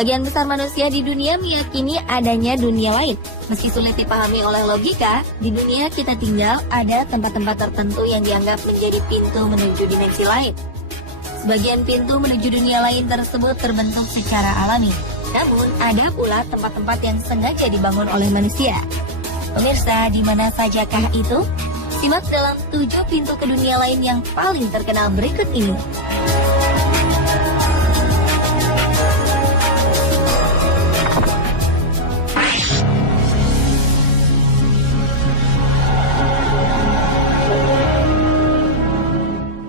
Sebagian besar manusia di dunia meyakini adanya dunia lain. Meski sulit dipahami oleh logika, di dunia kita tinggal ada tempat-tempat tertentu yang dianggap menjadi pintu menuju dimensi lain. Sebagian pintu menuju dunia lain tersebut terbentuk secara alami. Namun, ada pula tempat-tempat yang sengaja dibangun oleh manusia. Pemirsa, di mana sajakah itu? Simak dalam 7 pintu ke dunia lain yang paling terkenal berikut ini.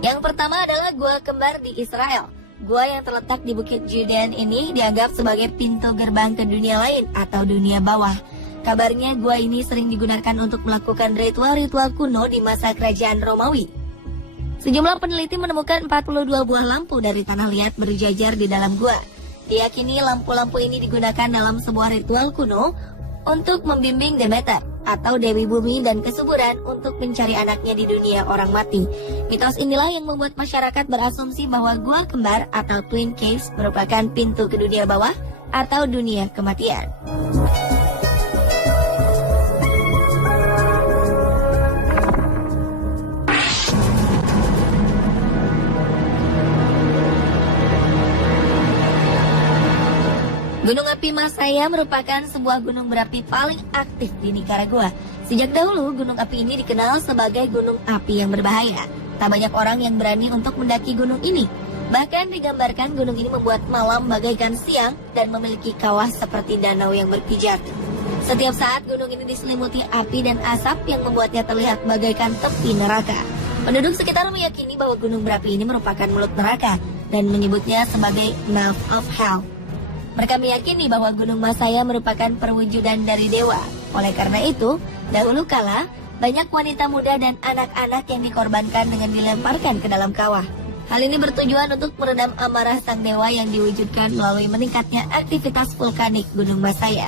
Yang pertama adalah Gua Kembar di Israel. Gua yang terletak di Bukit Judean ini dianggap sebagai pintu gerbang ke dunia lain atau dunia bawah. Kabarnya gua ini sering digunakan untuk melakukan ritual-ritual kuno di masa kerajaan Romawi. Sejumlah peneliti menemukan 42 buah lampu dari tanah liat berjajar di dalam gua. Diyakini lampu-lampu ini digunakan dalam sebuah ritual kuno untuk membimbing Demeter atau Dewi Bumi dan kesuburan untuk mencari anaknya di dunia orang mati. Mitos inilah yang membuat masyarakat berasumsi bahwa Gua Kembar atau Twin Caves merupakan pintu ke dunia bawah atau dunia kematian. Gunung api Masaya merupakan sebuah gunung berapi paling aktif di Nicaragua. Sejak dahulu, gunung api ini dikenal sebagai gunung api yang berbahaya. Tak banyak orang yang berani untuk mendaki gunung ini. Bahkan digambarkan gunung ini membuat malam bagaikan siang dan memiliki kawah seperti danau yang berpijak. Setiap saat gunung ini diselimuti api dan asap yang membuatnya terlihat bagaikan tepi neraka. Penduduk sekitar meyakini bahwa gunung berapi ini merupakan mulut neraka dan menyebutnya sebagai mouth of hell. Mereka meyakini bahwa Gunung Masaya merupakan perwujudan dari dewa. Oleh karena itu, dahulu kala, banyak wanita muda dan anak-anak yang dikorbankan dengan dilemparkan ke dalam kawah. Hal ini bertujuan untuk meredam amarah sang dewa yang diwujudkan melalui meningkatnya aktivitas vulkanik Gunung Masaya.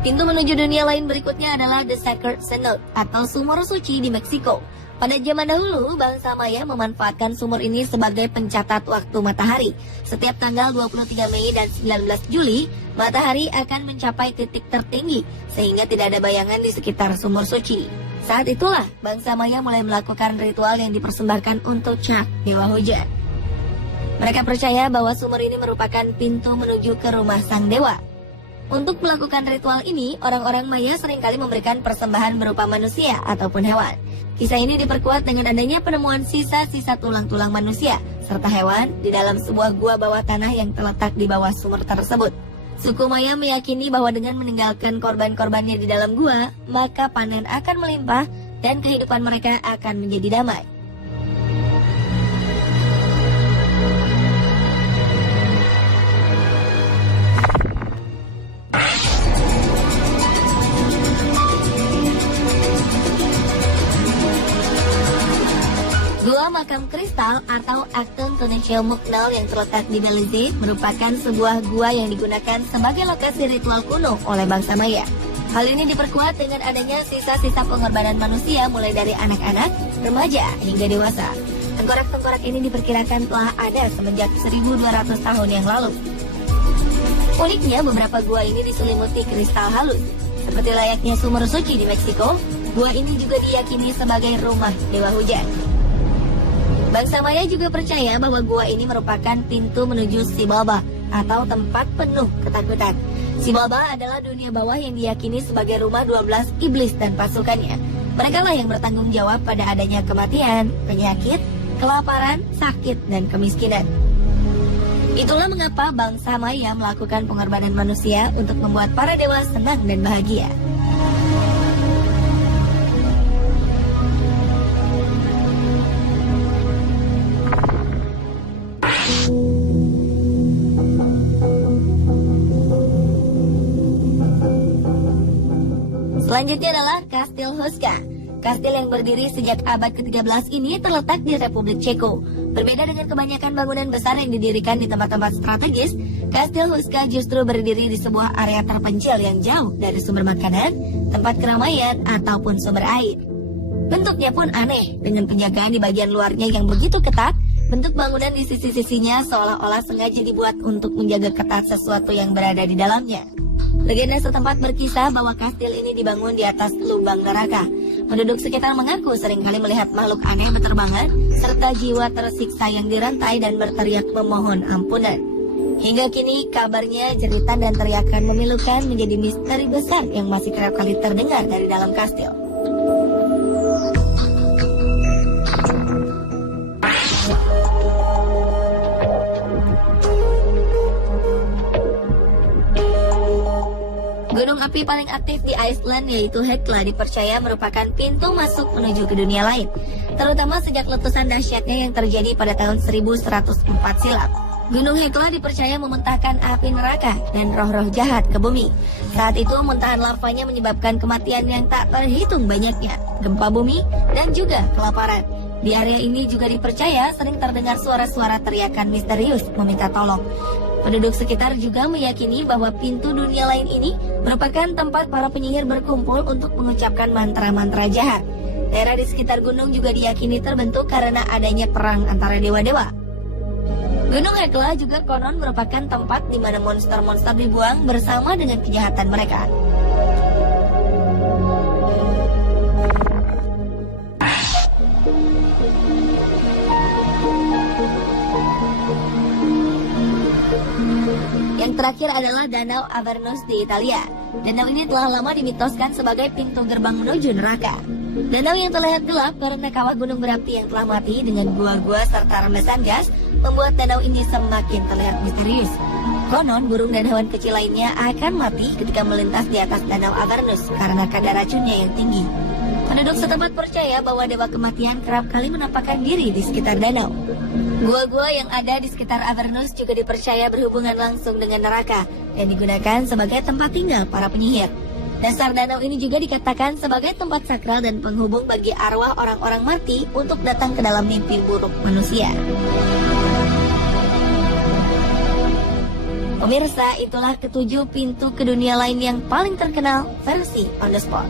Pintu menuju dunia lain berikutnya adalah The Sacred Cenote atau sumur suci di Meksiko. Pada zaman dahulu, bangsa Maya memanfaatkan sumur ini sebagai pencatat waktu matahari. Setiap tanggal 23 Mei dan 19 Juli, matahari akan mencapai titik tertinggi sehingga tidak ada bayangan di sekitar sumur suci. Saat itulah bangsa Maya mulai melakukan ritual yang dipersembahkan untuk Chak, dewa hujan. Mereka percaya bahwa sumur ini merupakan pintu menuju ke rumah sang dewa. Untuk melakukan ritual ini, orang-orang Maya seringkali memberikan persembahan berupa manusia ataupun hewan. Kisah ini diperkuat dengan adanya penemuan sisa-sisa tulang-tulang manusia serta hewan di dalam sebuah gua bawah tanah yang terletak di bawah sumur tersebut. Suku Maya meyakini bahwa dengan meninggalkan korban-korbannya di dalam gua, maka panen akan melimpah dan kehidupan mereka akan menjadi damai. Gua Makam Kristal atau Acton Tonatiuh Muknal yang terletak di Belize merupakan sebuah gua yang digunakan sebagai lokasi ritual kuno oleh bangsa Maya. Hal ini diperkuat dengan adanya sisa-sisa pengorbanan manusia mulai dari anak-anak, remaja hingga dewasa. Tengkorak-tengkorak ini diperkirakan telah ada semenjak 1200 tahun yang lalu. Uniknya, beberapa gua ini diselimuti kristal halus. Seperti layaknya sumur suci di Meksiko, gua ini juga diyakini sebagai rumah dewa hujan. Bangsa Maya juga percaya bahwa gua ini merupakan pintu menuju Xibalba atau tempat penuh ketakutan. Xibalba adalah dunia bawah yang diyakini sebagai rumah 12 iblis dan pasukannya. Mereka lah yang bertanggung jawab pada adanya kematian, penyakit, kelaparan, sakit, dan kemiskinan. Itulah mengapa bangsa Maya melakukan pengorbanan manusia untuk membuat para dewa senang dan bahagia. Selanjutnya adalah Kastil Huska. Kastil yang berdiri sejak abad ke-13 ini terletak di Republik Ceko. Berbeda dengan kebanyakan bangunan besar yang didirikan di tempat-tempat strategis, Kastil Huska justru berdiri di sebuah area terpencil yang jauh dari sumber makanan, tempat keramaian, ataupun sumber air. Bentuknya pun aneh, dengan penjagaan di bagian luarnya yang begitu ketat. Bentuk bangunan di sisi-sisinya seolah-olah sengaja dibuat untuk menjaga ketat sesuatu yang berada di dalamnya. Legenda setempat berkisah bahwa kastil ini dibangun di atas lubang neraka. Penduduk sekitar mengaku seringkali melihat makhluk aneh berterbangan, serta jiwa tersiksa yang dirantai dan berteriak memohon ampunan. Hingga kini kabarnya jeritan dan teriakan memilukan menjadi misteri besar yang masih kerap kali terdengar dari dalam kastil. Gunung api paling aktif di Iceland yaitu Hekla dipercaya merupakan pintu masuk menuju ke dunia lain, terutama sejak letusan dahsyatnya yang terjadi pada tahun 1104 silam. Gunung Hekla dipercaya memuntahkan api neraka dan roh-roh jahat ke bumi. Saat itu muntahan lavanya menyebabkan kematian yang tak terhitung banyaknya, gempa bumi, dan juga kelaparan. Di area ini juga dipercaya sering terdengar suara-suara teriakan misterius meminta tolong. Penduduk sekitar juga meyakini bahwa pintu dunia lain ini merupakan tempat para penyihir berkumpul untuk mengucapkan mantra-mantra jahat. Daerah di sekitar gunung juga diyakini terbentuk karena adanya perang antara dewa-dewa. Gunung Hekla juga konon merupakan tempat di mana monster-monster dibuang bersama dengan kejahatan mereka. Yang terakhir adalah Danau Avernus di Italia. Danau ini telah lama dimitoskan sebagai pintu gerbang menuju neraka. Danau yang terlihat gelap karena kawah gunung berapi yang telah mati dengan gua-gua serta rembesan gas membuat danau ini semakin terlihat misterius. Konon burung dan hewan kecil lainnya akan mati ketika melintas di atas Danau Avernus karena kadar racunnya yang tinggi. Penduduk setempat percaya bahwa dewa kematian kerap kali menampakkan diri di sekitar danau. Gua-gua yang ada di sekitar Avernus juga dipercaya berhubungan langsung dengan neraka dan digunakan sebagai tempat tinggal para penyihir. Dasar danau ini juga dikatakan sebagai tempat sakral dan penghubung bagi arwah orang-orang mati untuk datang ke dalam mimpi buruk manusia. Pemirsa, itulah ketujuh pintu ke dunia lain yang paling terkenal versi On The Spot.